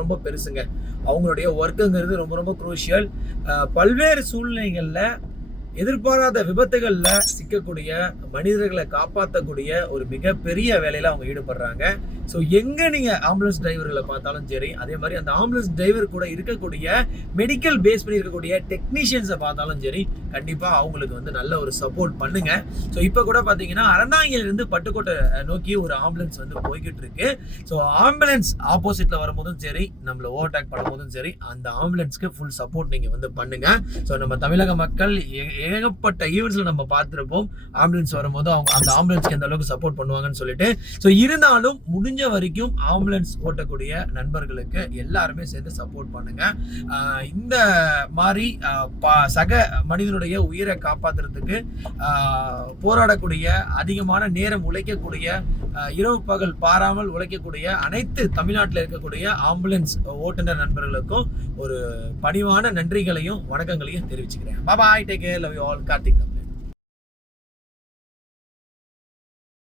ரொம்ப ரொம்ப பெருசுங்க. அவங்களுடைய ஒர்க்குங்கிறது ரொம்ப ரொம்ப குரூஷியல். பல்வேறு சூழ்நிலைகளில் எதிர்பாராத விபத்துகள்ல சிக்கக்கூடிய மனிதர்களை காப்பாற்றக்கூடிய ஒரு மிகப்பெரிய வேலையில அவங்க ஈடுபடுறாங்க. ஸோ எங்க நீங்க ஆம்புலன்ஸ் டிரைவர்களை பார்த்தாலும் சரி, அதே மாதிரி அந்த ஆம்புலன்ஸ் டிரைவர் கூட இருக்கக்கூடிய மெடிக்கல் பேஸ் பண்ணி இருக்கக்கூடிய டெக்னீஷியன்ஸை பார்த்தாலும் சரி, கண்டிப்பா அவங்களுக்கு வந்து நல்ல ஒரு சப்போர்ட் பண்ணுங்க. ஸோ இப்போ கூட பார்த்தீங்கன்னா அறந்தாங்கிலிருந்து பட்டுக்கோட்டை நோக்கி ஒரு ஆம்புலன்ஸ் வந்து போய்கிட்டு இருக்கு. ஸோ ஆம்புலன்ஸ் ஆப்போசிட்ல வரும்போதும் சரி, நம்மள ஓவர்டேக் பண்ணும்போதும் சரி, அந்த ஆம்புலன்ஸ்க்கு ஃபுல் சப்போர்ட் நீங்க வந்து பண்ணுங்க. ஸோ நம்ம தமிழக மக்கள் ஏகப்பட்ட ஈவெண்ட்ஸ்ல நம்ம பார்த்துருப்போம். ஆம்புலன்ஸ் வரும்போது அவங்க அந்த ஆம்புலன்ஸ்க்கு எந்த அளவுக்கு சப்போர்ட் பண்ணுவாங்கன்னு சொல்லிட்டு. ஸோ இருந்தாலும் முடிஞ்ச வரைக்கும் ஆம்புலன்ஸ் ஓட்டக்கூடிய நண்பர்களுக்கு எல்லாருமே சேர்ந்து சப்போர்ட் பண்ணுங்க. இந்த மாதிரி சக மனிதனுடைய உயிரை காப்பாற்றுறதுக்கு போராடக்கூடிய, அதிகமான நேரம் உழைக்கக்கூடிய, இரவு பகல் பாராமல் உழைக்கக்கூடிய அனைத்து தமிழ்நாட்டில் இருக்கக்கூடிய ஆம்புலன்ஸ் ஓட்டுநர் நண்பர்களுக்கும் ஒரு பணிவான நன்றிகளையும் வணக்கங்களையும் தெரிவிச்சுக்கிறேன். Bye, take care, love you all. Karthik.